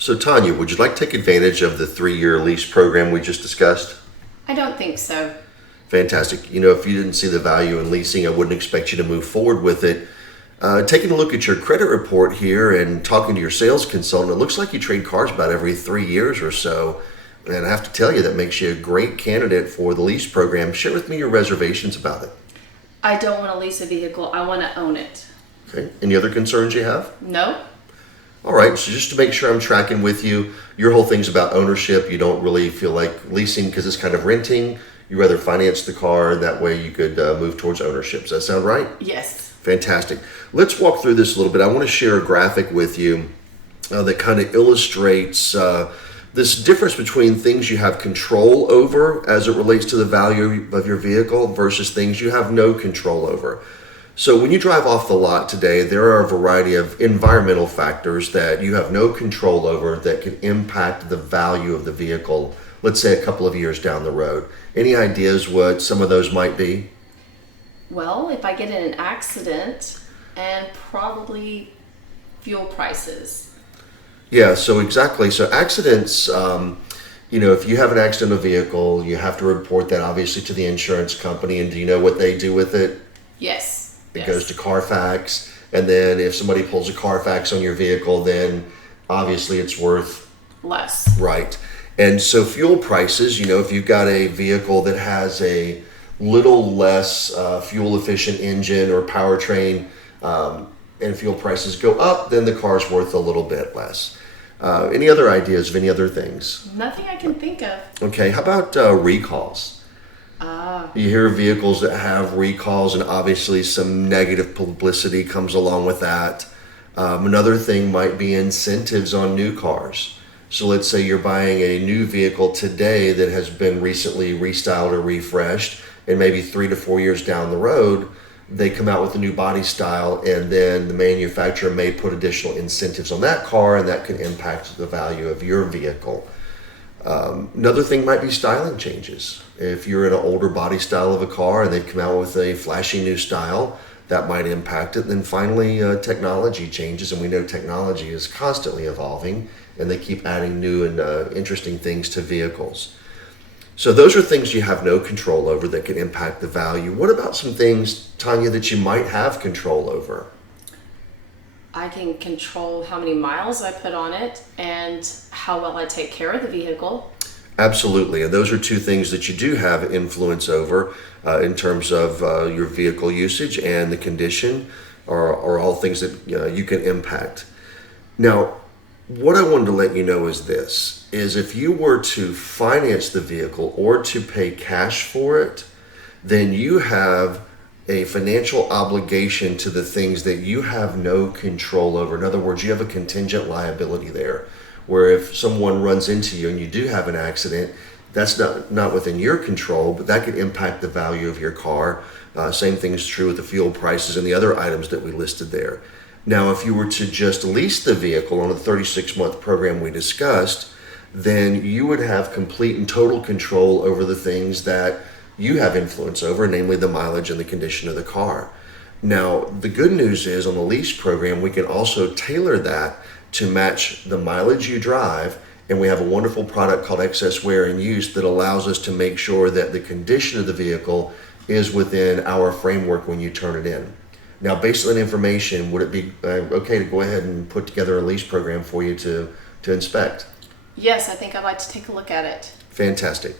So Tanya, would you like to take advantage of the 3-year lease program we just discussed? I don't think so. Fantastic. If you didn't see the value in leasing, I wouldn't expect you to move forward with it. Taking a look at your credit report here and talking to your sales consultant, it looks like you trade cars about every 3 years or so. And I have to tell you, that makes you a great candidate for the lease program. Share with me your reservations about it. I don't want to lease a vehicle. I want to own it. Okay. Any other concerns you have? No? All right. So just to make sure I'm tracking with you, your whole thing's about ownership. You don't really feel like leasing because it's kind of renting. You rather finance the car. That way you could move towards ownership. Does that sound right? Yes. Fantastic. Let's walk through this a little bit. I want to share a graphic with you that kind of illustrates this difference between things you have control over as it relates to the value of your vehicle versus things you have no control over. So when you drive off the lot today, there are a variety of environmental factors that you have no control over that can impact the value of the vehicle, let's say a couple of years down the road. Any ideas what some of those might be? Well, if I get in an accident, and probably fuel prices. Yeah, so exactly. So accidents, if you have an accident of a vehicle, you have to report that obviously to the insurance company. And do you know what they do with it? Yes. It goes to Carfax. And then if somebody pulls a Carfax on your vehicle, then obviously it's worth less. Right. And so fuel prices, if you've got a vehicle that has a little less fuel efficient engine or powertrain, and fuel prices go up, then the car's worth a little bit less. Any other ideas of any other things? Nothing I can think of. Okay, how about recalls? You hear of vehicles that have recalls, and obviously some negative publicity comes along with that. Another thing might be incentives on new cars. So let's say you're buying a new vehicle today that has been recently restyled or refreshed, and maybe 3 to 4 years down the road, they come out with a new body style, and then the manufacturer may put additional incentives on that car, and that can impact the value of your vehicle. Another thing might be styling changes. If you're in an older body style of a car and they've come out with a flashy new style, that might impact it. And then finally, technology changes, and we know technology is constantly evolving, and they keep adding new and interesting things to vehicles. So those are things you have no control over that can impact the value. What about some things, Tanya, that you might have control over? I can control how many miles I put on it and how well I take care of the vehicle. Absolutely. And those are two things that you do have influence over in terms of your vehicle usage, and the condition are all things that you can impact. Now, what I wanted to let you know is this, is if you were to finance the vehicle or to pay cash for it, then you have a financial obligation to the things that you have no control over. In other words, you have a contingent liability there, where if someone runs into you and you do have an accident, that's not within your control, but that could impact the value of your car. Same thing is true with the fuel prices and the other items that we listed there. Now, if you were to just lease the vehicle on a 36-month program we discussed, then you would have complete and total control over the things that you have influence over, namely the mileage and the condition of the car. Now, the good news is on the lease program, we can also tailor that to match the mileage you drive, and we have a wonderful product called Excess Wear and Use that allows us to make sure that the condition of the vehicle is within our framework when you turn it in. Now, based on that information, would it be okay to go ahead and put together a lease program for you to inspect? Yes, I think I'd like to take a look at it. Fantastic.